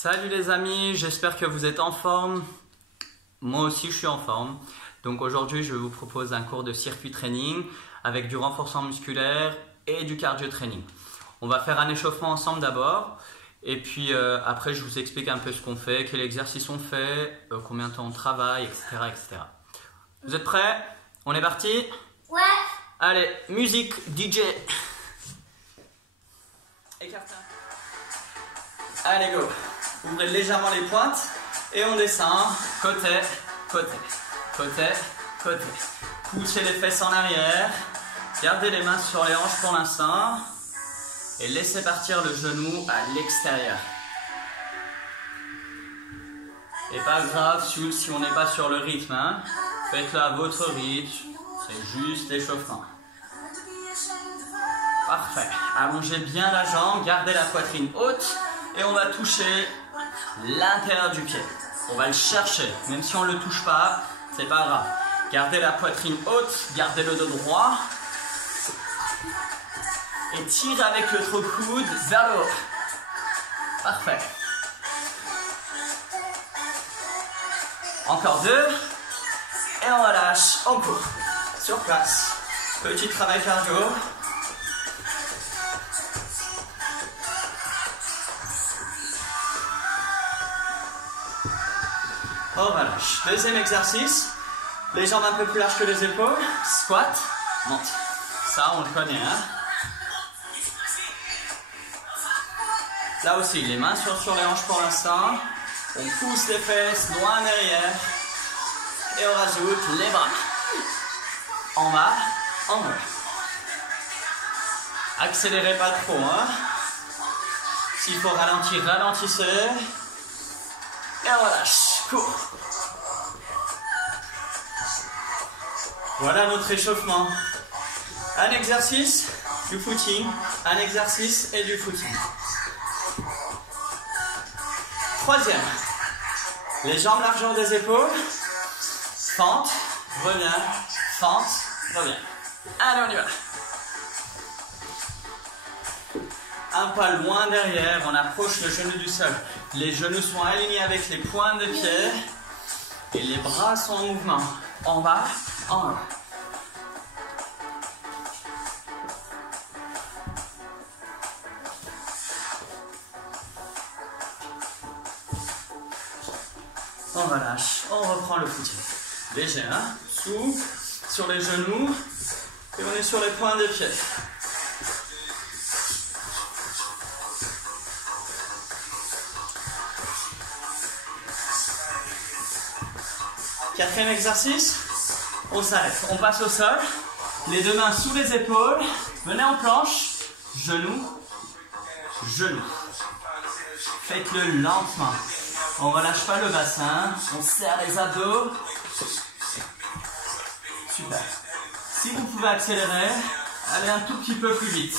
Salut les amis, j'espère que vous êtes en forme. Moi aussi je suis en forme. Donc aujourd'hui je vous propose un cours de circuit training avec du renforcement musculaire et du cardio training. On va faire un échauffement ensemble d'abord et puis après je vous explique un peu ce qu'on fait, quel exercice on fait, combien de temps on travaille, etc. etc. Vous êtes prêts? On est parti? Ouais. Allez, musique, DJ. Écartez. Allez go. Ouvrez légèrement les pointes et on descend. Côté, côté, côté, côté. Poussez les fesses en arrière. Gardez les mains sur les hanches pour l'instant. Et laissez partir le genou à l'extérieur. Et pas grave si on n'est pas sur le rythme. Hein. Faites-le à votre rythme. C'est juste l'échauffement. Parfait. Allongez bien la jambe. Gardez la poitrine haute. Et on va toucher l'intérieur du pied. On va le chercher. Même si on ne le touche pas, c'est pas grave. Gardez la poitrine haute. Gardez le dos droit. Et tirez avec le coude vers le haut. Parfait. Encore deux. Et on relâche. On court. Sur place. Petit travail cardio. On relâche. Deuxième exercice. Les jambes un peu plus larges que les épaules. Squat. Monte. Ça, on le connaît. Hein? Là aussi, les mains sur les hanches pour l'instant. On pousse les fesses loin derrière. Et on rajoute les bras. En bas, en haut. Accélérez pas trop. Hein? S'il faut ralentir, ralentissez. Et on relâche. Cours. Voilà notre échauffement. Un exercice, du footing. Un exercice et du footing. Troisième. Les jambes largeur des épaules. Fente, reviens. Fente, reviens. Allez, on y va. Un pas loin derrière, on approche le genou du sol. Les genoux sont alignés avec les pointes de pied. Et les bras sont en mouvement. En bas, en haut. On relâche, on reprend le footing. Léger, hein? Souple, sur les genoux. Et on est sur les pointes de pied. Quatrième exercice, on s'arrête, on passe au sol, les deux mains sous les épaules, venez en planche, genou, genou. Faites-le lentement, on ne relâche pas le bassin, on serre les abdos. Super. Si vous pouvez accélérer, allez un tout petit peu plus vite.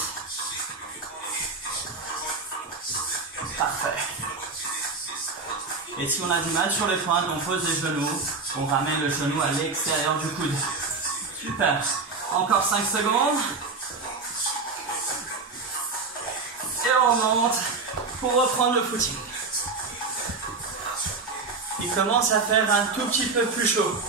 Parfait. Et si on a du mal sur les pointes, on pose les genoux, on ramène le genou à l'extérieur du coude. Super. Encore 5 secondes. Et on remonte pour reprendre le footing. Il commence à faire un tout petit peu plus chaud.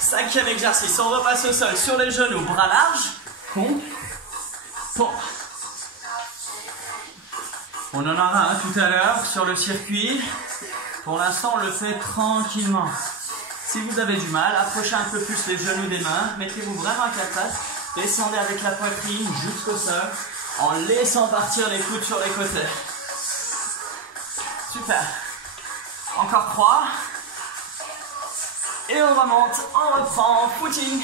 Cinquième exercice, on repasse au sol sur les genoux, bras larges, pompe, pompe. On en aura un tout à l'heure sur le circuit. Pour l'instant, on le fait tranquillement. Si vous avez du mal, approchez un peu plus les genoux des mains, mettez-vous vraiment à 4 pattes, descendez avec la poitrine jusqu'au sol, en laissant partir les coudes sur les côtés. Super. Encore 3. Et on remonte, on reprend, footing.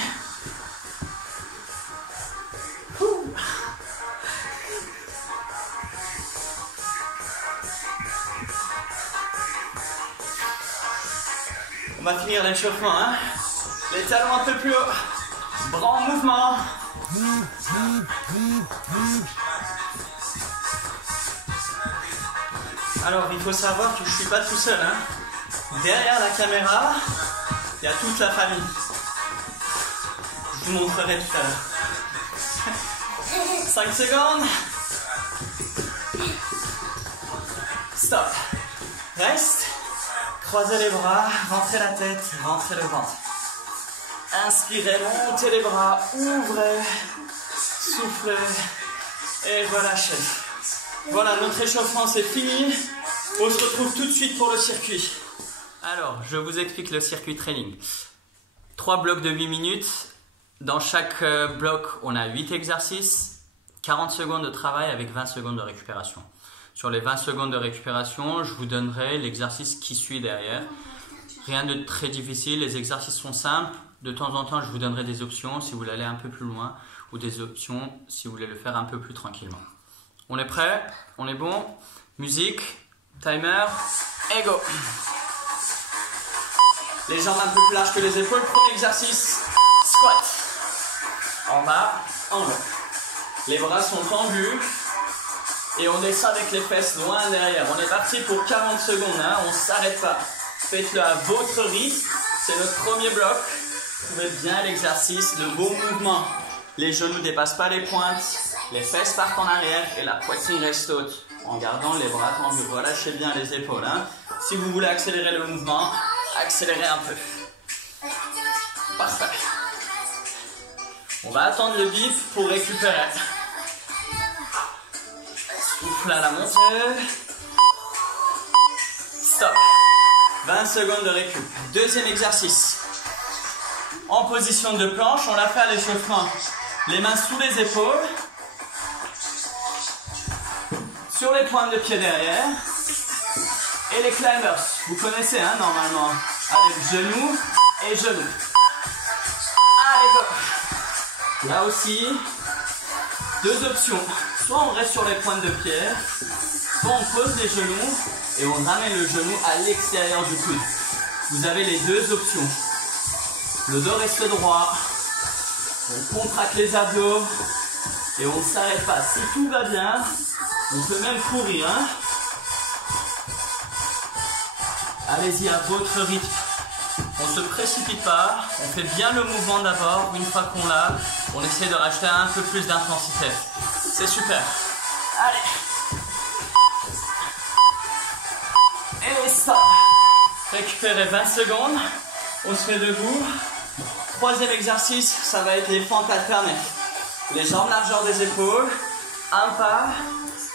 On va finir l'échauffement, hein. Les talons un peu plus haut. Bras en mouvement. Alors, il faut savoir que je ne suis pas tout seul, hein. Derrière la caméra, Il y a toute la famille. Je vous montrerai tout à l'heure. 5 secondes. Stop. Reste. Croisez les bras, rentrez la tête, rentrez le ventre. Inspirez, montez les bras, ouvrez, soufflez et relâchez. Voilà, notre échauffement c'est fini. On se retrouve tout de suite pour le circuit. Alors, je vous explique le circuit training. 3 blocs de 8 minutes. Dans chaque bloc, on a 8 exercices, 40 secondes de travail avec 20 secondes de récupération. Sur les 20 secondes de récupération, je vous donnerai l'exercice qui suit derrière. Rien de très difficile, les exercices sont simples. De temps en temps, je vous donnerai des options si vous voulez aller un peu plus loin ou des options si vous voulez le faire un peu plus tranquillement. On est prêt? On est bon? Musique, timer, et go! Les jambes un peu plus larges que les épaules. Premier exercice, squat. En bas, en haut. Les bras sont tendus. Et on descend avec les fesses loin derrière. On est parti pour 40 secondes, hein. On ne s'arrête pas. Faites-le à votre rythme. C'est notre premier bloc. Trouvez bien l'exercice, de beaux mouvements. Les genoux ne dépassent pas les pointes. Les fesses partent en arrière et la poitrine reste haute. En gardant les bras tendus. Relâchez bien les épaules, hein. Si vous voulez accélérer le mouvement, accélérez un peu. Parfait. On va attendre le bip pour récupérer. Souffle à la montée. Stop. 20 secondes de récup. Deuxième exercice. En position de planche, on l'a fait à l'échauffement. Les mains sous les épaules. Sur les pointes de pied derrière. Et les climbers. Vous connaissez, hein, normalement. Avec genoux et genoux. Allez, go. Là aussi, 2 options. Soit on reste sur les pointes de pied, soit on pose les genoux et on ramène le genou à l'extérieur du coude. Vous avez les 2 options. Le dos reste droit, on contracte les abdos et on ne s'arrête pas. Si tout va bien, on peut même courir, hein. Allez-y à votre rythme. On ne se précipite pas, on fait bien le mouvement d'abord. Une fois qu'on l'a, on essaie de rajouter un peu plus d'intensité. C'est super. Allez. Et stop. Récupérez 20 secondes. On se met debout. Troisième exercice, ça va être les fentes alternées. Les jambes largeur des épaules. Un pas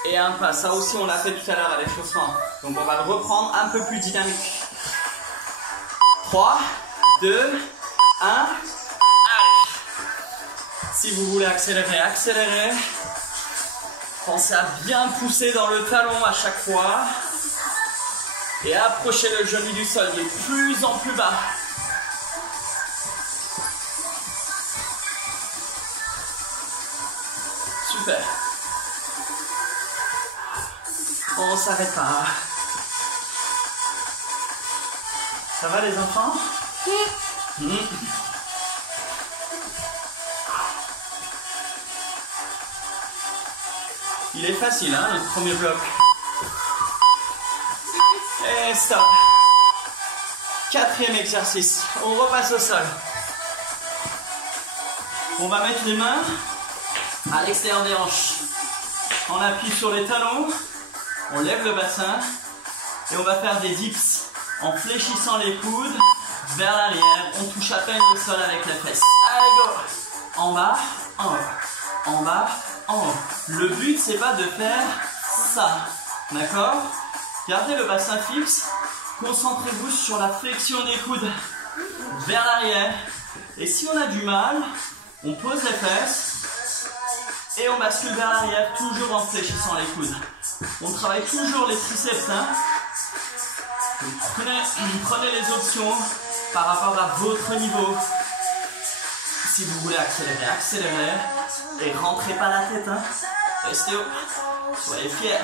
et un pas. Ça aussi, on l'a fait tout à l'heure à l'échauffement. Donc on va le reprendre un peu plus dynamique. 3, 2, 1. Allez. Si vous voulez accélérer, accélérez. Pensez à bien pousser dans le talon à chaque fois. Et approchez le genou du sol. Il est de plus en plus bas. Super. On ne s'arrête pas. Ça va les enfants? Il est facile, hein, le premier bloc. Et stop. Quatrième exercice. On repasse au sol. On va mettre les mains à l'extérieur des hanches. On appuie sur les talons. On lève le bassin. Et on va faire des dips en fléchissant les coudes vers l'arrière. On touche à peine le sol avec les fesses. Allez, go. En bas, en haut. En bas, en haut. Le but, c'est pas de faire ça. D'accord? Gardez le bassin fixe. Concentrez-vous sur la flexion des coudes vers l'arrière. Et si on a du mal, on pose les fesses et on bascule vers l'arrière, toujours en fléchissant les coudes. On travaille toujours les triceps. Hein? Prenez les options par rapport à votre niveau. Si vous voulez accélérer, accélérez. Et rentrez pas la tête. Hein? Restez haut. Soyez fiers.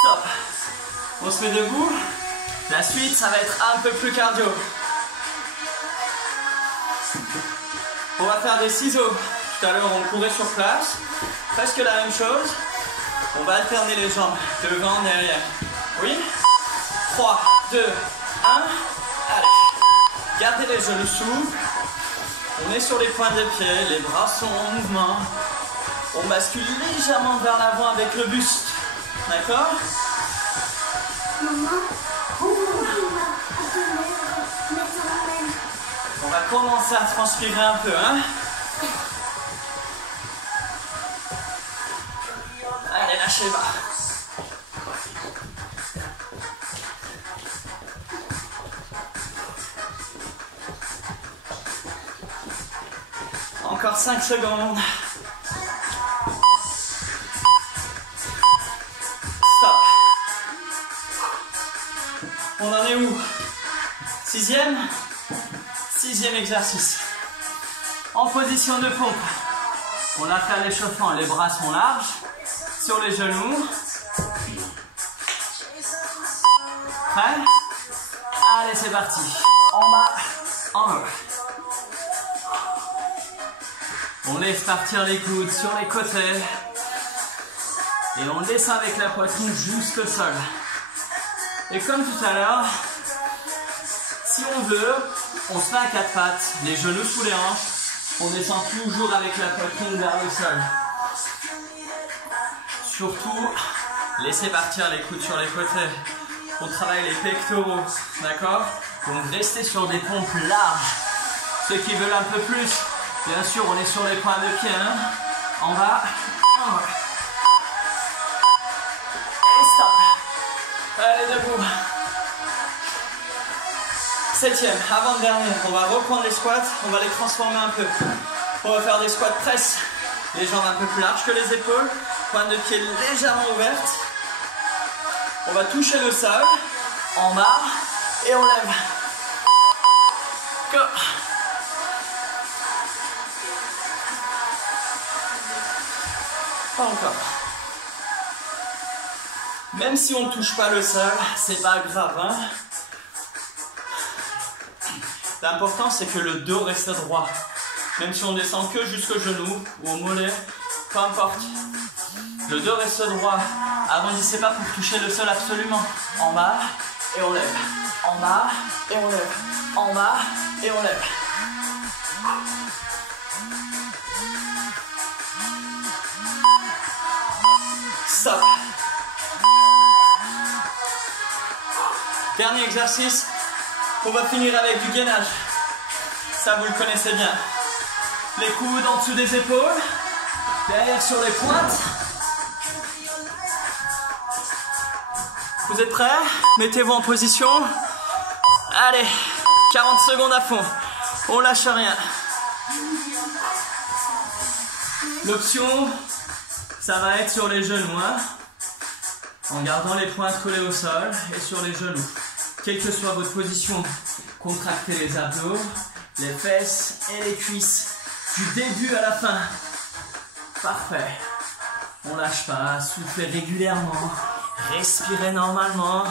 Stop. On se met debout. La suite, ça va être un peu plus cardio. On va faire des ciseaux. Tout à l'heure, on courait sur place. Presque la même chose. On va alterner les jambes. Devant, derrière. Oui. 3, 2, 1. Allez. Gardez les genoux souples. On est sur les points des pieds, les bras sont en mouvement. On bascule légèrement vers l'avant avec le buste. D'accord? On va commencer à transpirer un peu, hein? Allez, lâchez les bras. Encore 5 secondes. Stop. On en est où? Sixième exercice. En position de pompe. On a fait l'échauffement. Les bras sont larges. Sur les genoux. Prêt? Allez, c'est parti. En bas, en haut. On laisse partir les coudes sur les côtés. Et on descend avec la poitrine jusqu'au sol. Et comme tout à l'heure, si on veut, on se met à quatre pattes, les genoux sous les hanches. On descend toujours avec la poitrine vers le sol. Surtout, laissez partir les coudes sur les côtés. On travaille les pectoraux, d'accord? Donc restez sur des pompes larges. Ceux qui veulent un peu plus, bien sûr, on est sur les points de pied. Hein? En bas, en haut. Et stop. Allez, debout. Septième, avant-dernier. On va reprendre les squats. On va les transformer un peu. On va faire des squats presse. Les jambes un peu plus larges que les épaules. Pointe de pied légèrement ouverte. On va toucher le sol. En bas. Et on lève. Go. Pas encore. Même si on ne touche pas le sol, c'est pas grave. Hein? L'important c'est que le dos reste droit. Même si on descend que jusqu'au genou ou au mollet, peu importe. Le dos reste droit. Arrondissez pas pour toucher le sol absolument. En bas et on lève. En bas et on lève. En bas et on lève. Stop. Dernier exercice. On va finir avec du gainage. Ça, vous le connaissez bien. Les coudes en dessous des épaules. Derrière sur les pointes. Vous êtes prêts? Mettez-vous en position. Allez, 40 secondes à fond. On lâche rien. L'option, ça va être sur les genoux. Hein, en gardant les pointes collées au sol et sur les genoux. Quelle que soit votre position, contractez les abdos, les fesses et les cuisses. Du début à la fin. Parfait. On lâche pas, soufflez régulièrement. Respirez normalement.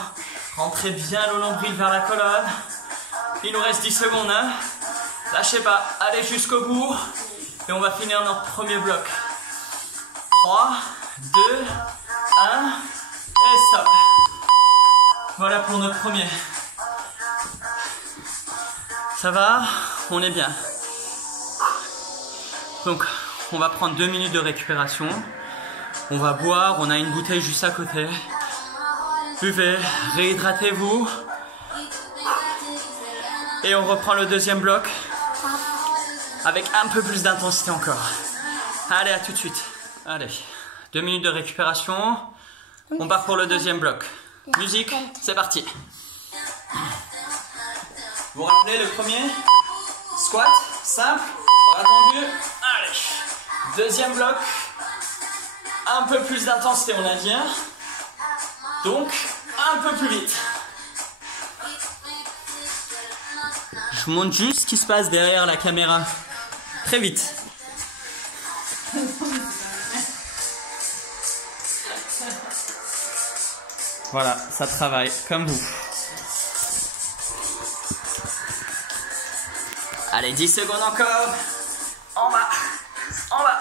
Rentrez bien le nombril vers la colonne. Il nous reste 10 secondes. Hein. Lâchez pas. Allez jusqu'au bout. Et on va finir notre premier bloc. 3, 2, 1. Et stop. Voilà pour notre premier. Ça va? On est bien. Donc, on va prendre 2 minutes de récupération. On va boire. On a une bouteille juste à côté. Buvez, réhydratez-vous. Et on reprend le deuxième bloc. Avec un peu plus d'intensité encore. Allez, à tout de suite. Allez, 2 minutes de récupération. On part pour le deuxième bloc. Musique, c'est parti. Vous vous rappelez le premier? Squat, simple, bras tendus. Allez, deuxième bloc. Un peu plus d'intensité, on a dit. Hein? Donc, un peu plus vite. Je vous montre juste ce qui se passe derrière la caméra. Très vite. Voilà, ça travaille comme vous. Allez, 10 secondes encore. En bas. En bas.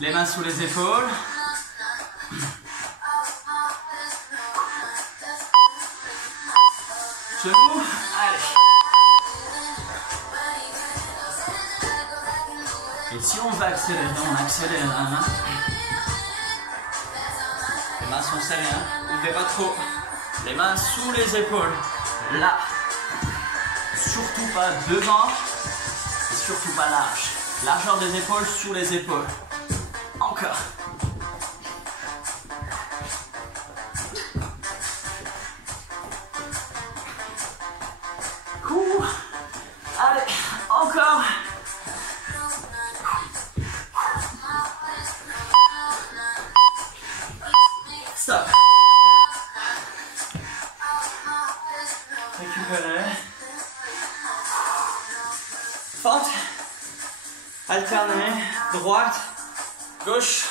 Les mains sous les épaules. Genoux. Allez. Et si on va accélérer, on accélère. Hein. Les mains sont serrées, hein. N'ouvrez pas trop. Les mains sous les épaules. Là. Surtout pas devant. Et surtout pas large. Largeur des épaules sur les épaules. Encore. Allez, encore. Stop. Récupérez. Fente. Alternez. Droite. Gauche.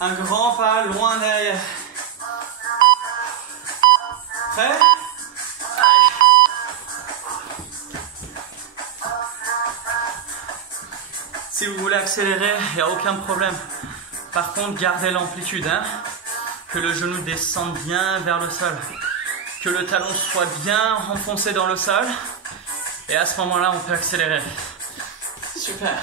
Un grand pas loin derrière. Prêt? Si vous voulez accélérer, il n'y a aucun problème. Par contre, gardez l'amplitude, hein, que le genou descende bien vers le sol, que le talon soit bien enfoncé dans le sol. Et à ce moment-là, on peut accélérer. Super.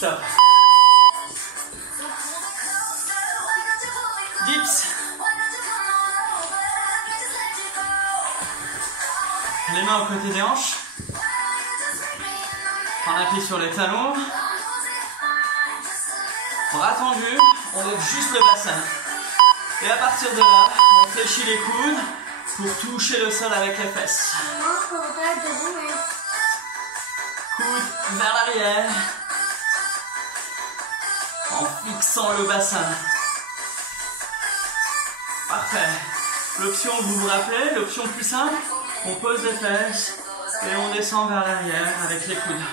Stop. Dips. Les mains aux côtés des hanches. On appuie sur les talons. Bras tendus. On lève juste le bassin. Et à partir de là, on fléchit les coudes pour toucher le sol avec les fesses. Coudes vers l'arrière. En fixant le bassin. Parfait. L'option, vous vous rappelez, l'option plus simple, on pose les fesses et on descend vers l'arrière avec les coudes.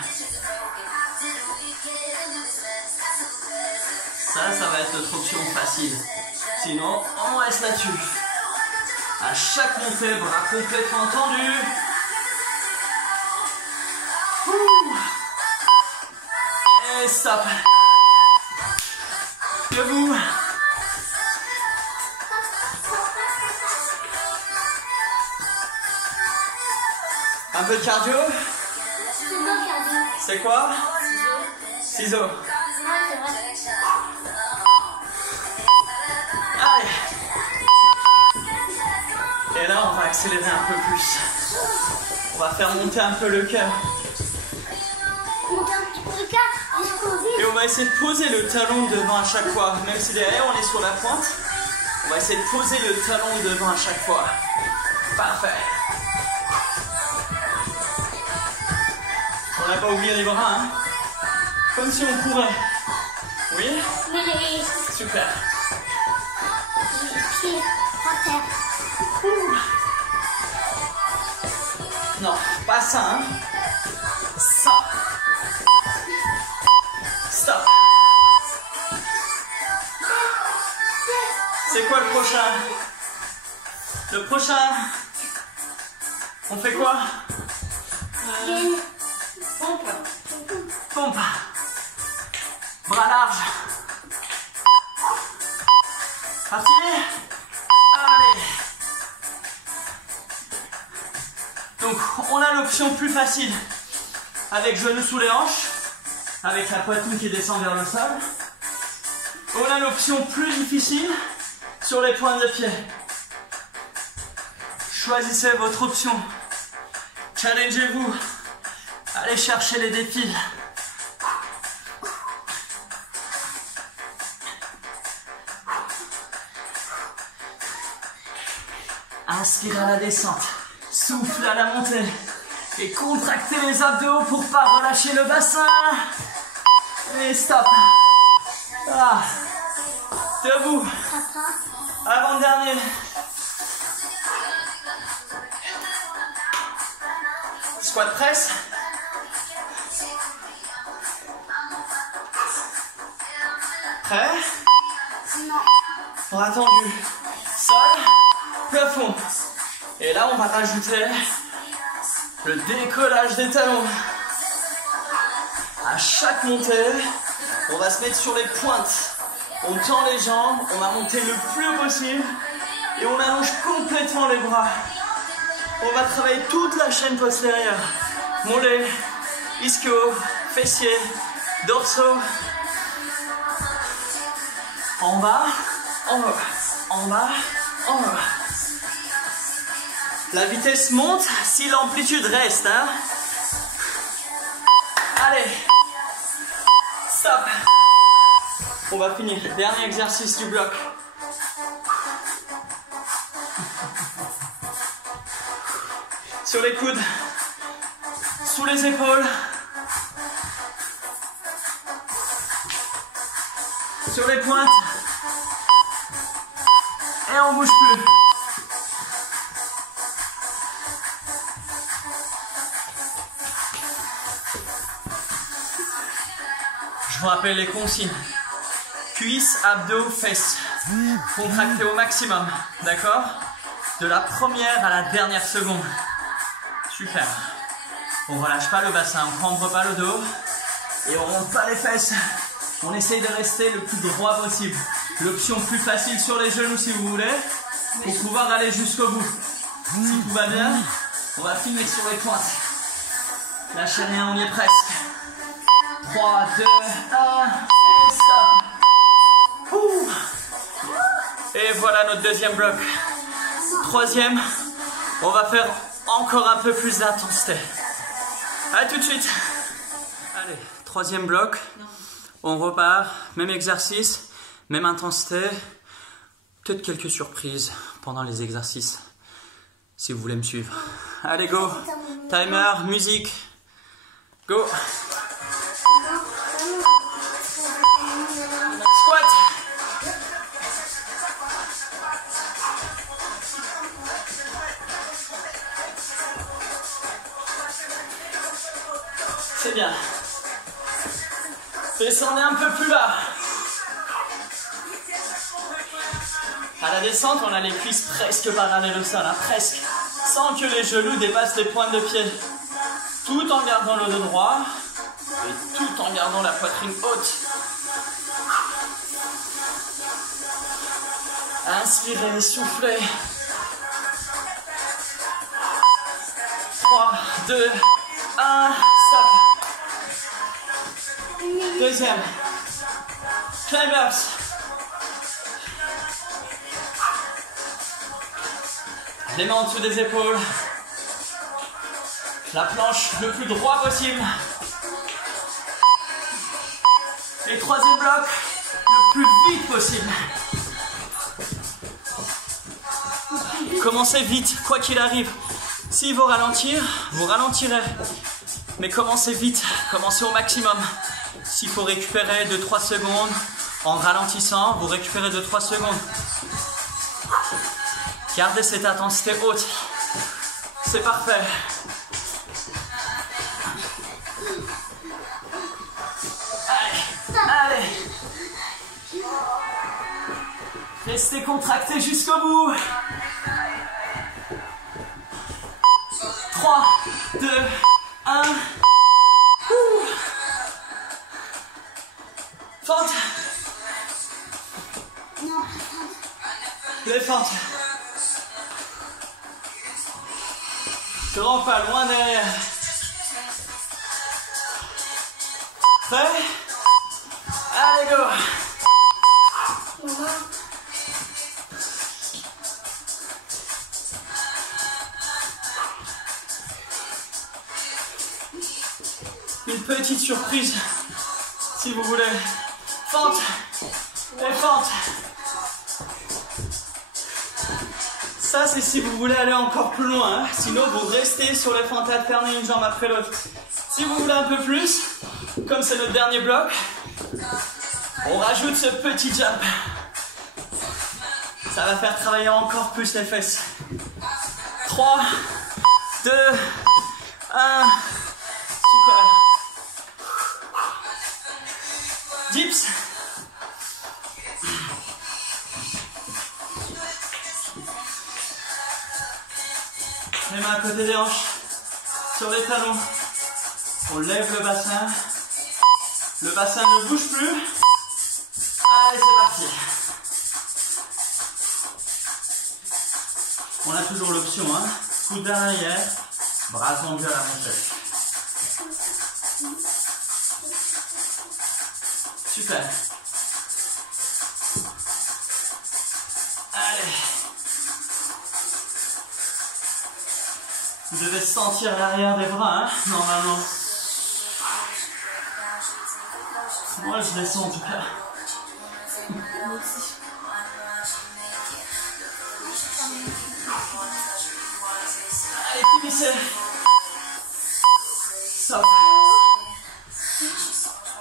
Ça va être notre option facile. Sinon, on reste là-dessus. À chaque montée, bras complètement tendus. Et stop. Debout. Un peu de cardio. C'est quoi? Ciseaux. Allez. Et là, on va accélérer un peu plus. On va faire monter un peu le cœur. Et on va essayer de poser le talon devant à chaque fois. Même si derrière on est sur la pointe, on va essayer de poser le talon devant à chaque fois. Parfait. On n'a pas oublié les bras, hein? Comme si on courait. Oui? Super. Les pieds en terre. Non, pas ça, hein? Ça. Stop. C'est quoi le prochain? Le prochain, on fait quoi? Pompe. Pompe. Bras larges. Parti. Allez. Donc, on a l'option plus facile avec genoux sous les hanches, avec la poitrine qui descend vers le sol. On a l'option plus difficile sur les pointes de pied. Choisissez votre option. Challengez-vous. Allez chercher les défis. Inspire à la descente. Souffle à la montée. Et contractez les abdos pour pas relâcher le bassin. Et stop. Ah. Debout. Avant-dernier. Squat press. Prêt? Non. Bras tendus. Sol, plafond. Et là, on va rajouter le décollage des talons. À chaque montée, on va se mettre sur les pointes. On tend les jambes, on va monter le plus haut possible et on allonge complètement les bras. On va travailler toute la chaîne postérieure. Mollets, ischio, fessiers, dorsaux. En bas, en haut, en bas, en haut. La vitesse monte si l'amplitude reste. Hein. Allez, stop. On va finir. Dernier exercice du bloc. Sur les coudes, sous les épaules, sur les pointes, et on bouge plus. Je vous rappelle les consignes. Cuisses, abdos, fesses. Contractez au maximum, d'accord? De la première à la dernière seconde. Super. On relâche pas le bassin, on cambre pas le dos et on monte pas les fesses. On essaye de rester le plus droit possible. L'option plus facile sur les genoux si vous voulez, pour pouvoir aller jusqu'au bout. Si tout va bien, on va finir sur les pointes. Lâchez rien, on y est presque. 3, 2, 1, et stop. Ouh. Et voilà notre deuxième bloc. Troisième, on va faire encore un peu plus d'intensité. Allez, tout de suite. Allez, troisième bloc. On repart. Même exercice, même intensité. Peut-être quelques surprises pendant les exercices. Si vous voulez me suivre. Allez, go. Timer, musique. Go. Squat. C'est bien. Descendez un peu plus bas. À la descente, on a les cuisses presque parallèles au sol, hein, presque. Sans que les genoux dépassent les pointes de pied. Tout en gardant le dos droit et tout en gardant la poitrine haute. Inspirez, soufflez. 3, 2, 1, stop. Deuxième. Climbers. Les mains en dessous des épaules. La planche le plus droit possible. Et troisième bloc, le plus vite possible. Commencez vite, quoi qu'il arrive. S'il faut ralentir, vous ralentirez. Mais commencez vite, commencez au maximum. S'il faut récupérer 2-3 secondes, en ralentissant, vous récupérez 2-3 secondes. Gardez cette intensité haute. C'est parfait. Allez. Restez contractés jusqu'au bout. 3, 2, 1. Fente. Non. Les fentes. Grand pas, loin derrière. Prêt? Allez, go. Une petite surprise, si vous voulez. Fente. Et fente. Ça, c'est si vous voulez aller encore plus loin. Hein. Sinon, vous restez sur les fentes alternées une jambe après l'autre. Si vous voulez un peu plus, comme c'est notre dernier bloc, on rajoute ce petit jump. Ça va faire travailler encore plus les fesses. 3, 2, 1. Super. Dips. les hanches sur les talons. On lève le bassin. Le bassin ne bouge plus. Allez, c'est parti. On a toujours l'option, hein. Coude à l'arrière, bras tendus à la montée. Super. Allez. Vous devez sentir l'arrière des bras, hein, normalement. Moi, je les sens en tout cas. Allez, finissez. Stop.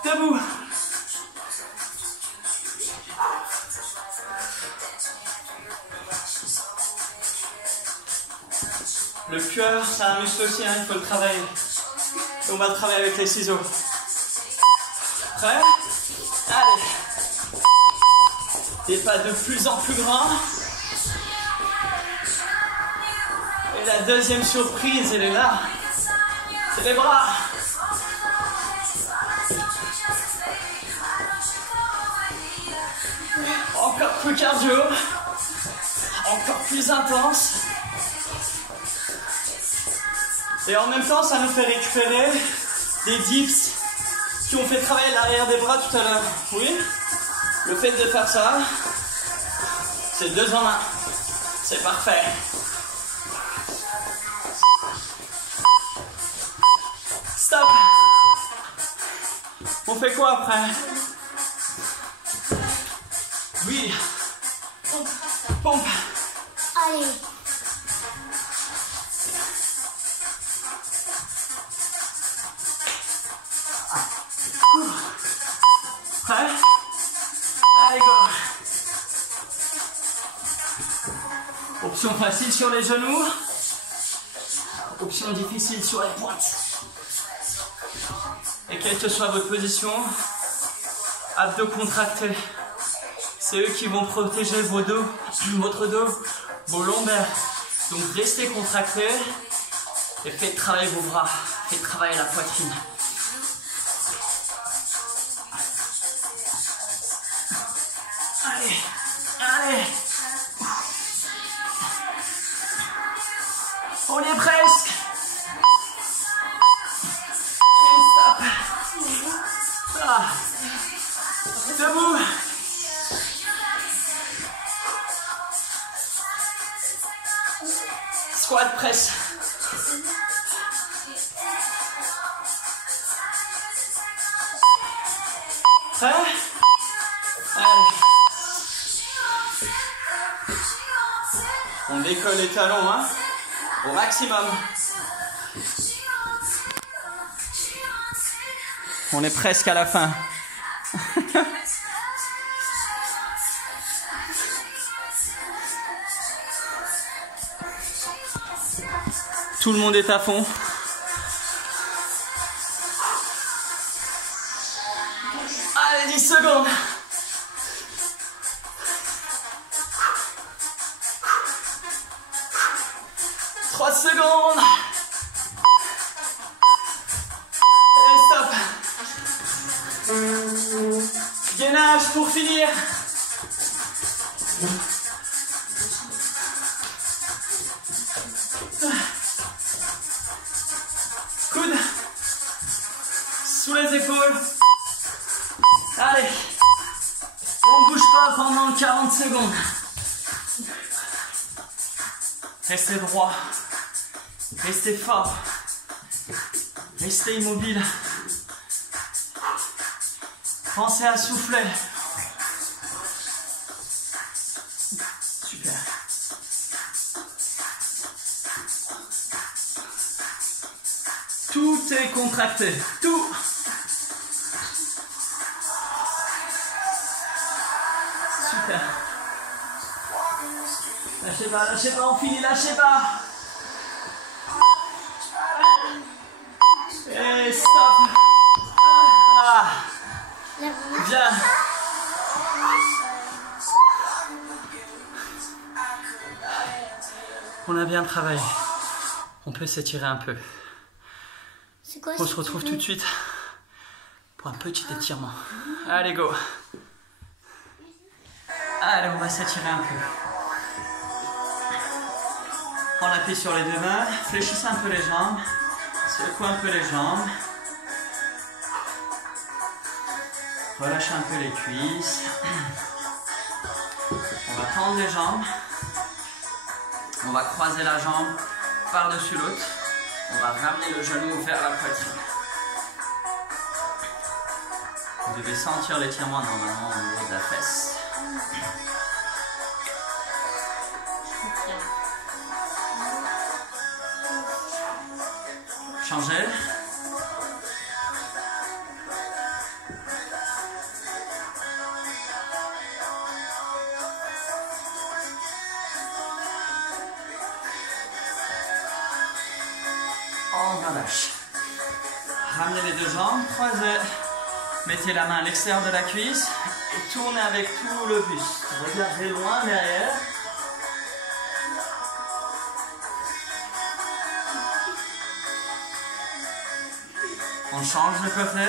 Debout. Le cœur, c'est un muscle aussi, hein, il faut le travailler. Et on va le travailler avec les ciseaux. Prêt? Allez. Des pas de plus en plus grands. Et la deuxième surprise, elle est là. C'est les bras. Encore plus cardio. Encore plus intense. Et en même temps, ça nous fait récupérer des dips qui ont fait travailler l'arrière des bras tout à l'heure. Oui? Le fait de faire ça, c'est 2 en 1. C'est parfait. Stop. On fait quoi après? Oui. Pompe. Allez. Prêt? Allez, go. Option facile sur les genoux. Option difficile sur les pointes. Et quelle que soit votre position, abdos contractés. C'est eux qui vont protéger vos dos, votre dos, vos lombaires. Donc restez contractés et faites travailler vos bras. Faites travailler la poitrine. Allez, allez. On y est presque. Et stop. Ah. Debout. Squat press. Prêt? Allez. On décolle les talons, hein, au maximum. On est presque à la fin. Tout le monde est à fond. Allez, 10 secondes. Secondes. Et stop. Gainage pour finir. Coude sous les épaules. Allez. On ne bouge pas pendant 40 secondes. Restez droit. Restez fort, restez immobile, pensez à souffler. Super. Tout est contracté, tout. Super. Lâchez pas, on finit, lâchez pas. Et stop. Ah. Bien. On a bien travaillé. On peut s'étirer un peu. C'est quoi? On se retrouve tout de suite pour un petit étirement. Allez, go. Allez, on va s'étirer un peu. On appuie sur les deux mains, fléchissez un peu les jambes, secouez un peu les jambes. Relâchez un peu les cuisses. On va tendre les jambes. On va croiser la jambe par-dessus l'autre. On va ramener le genou vers la poitrine. Vous devez sentir l'étirement normalement au niveau de la fesse. Changez. On relâche. Ramenez les deux jambes, croisez. Mettez la main à l'extérieur de la cuisse et tournez avec tout le buste. Regardez loin derrière. On change de côté.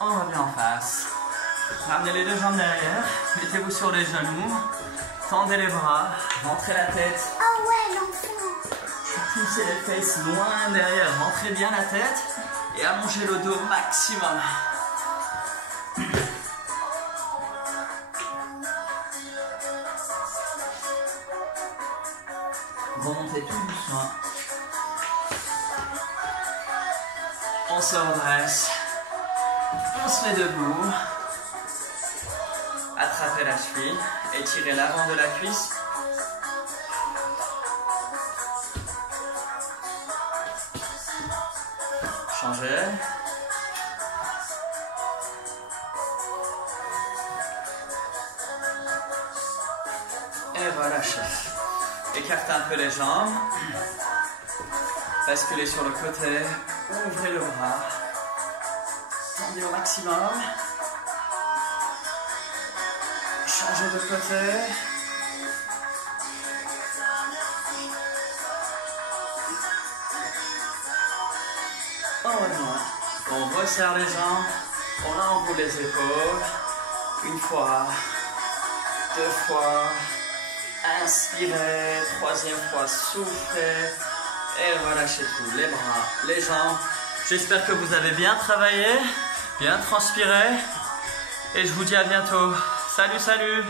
On revient en face. Ramenez les deux jambes derrière. Mettez-vous sur les genoux. Tendez les bras. Rentrez la tête. Ah ouais, l'enfant. Poussez les fesses loin derrière. Rentrez bien la tête. Et allongez le dos au maximum. Remontez tout doucement. On se redresse. On se met debout. Attrapez la cheville. Étirez l'avant de la cuisse. Changez. Et relâchez. Écartez un peu les jambes. Basculez sur le côté. Ouvrez le bras. Tendez au maximum. Changez de côté. On resserre les jambes. On enroule les épaules. Une fois. Deux fois. Inspirez. Troisième fois. Soufflez. Et relâchez tout. Les bras, les jambes. J'espère que vous avez bien travaillé. Bien transpiré. Et je vous dis à bientôt. Salut, salut!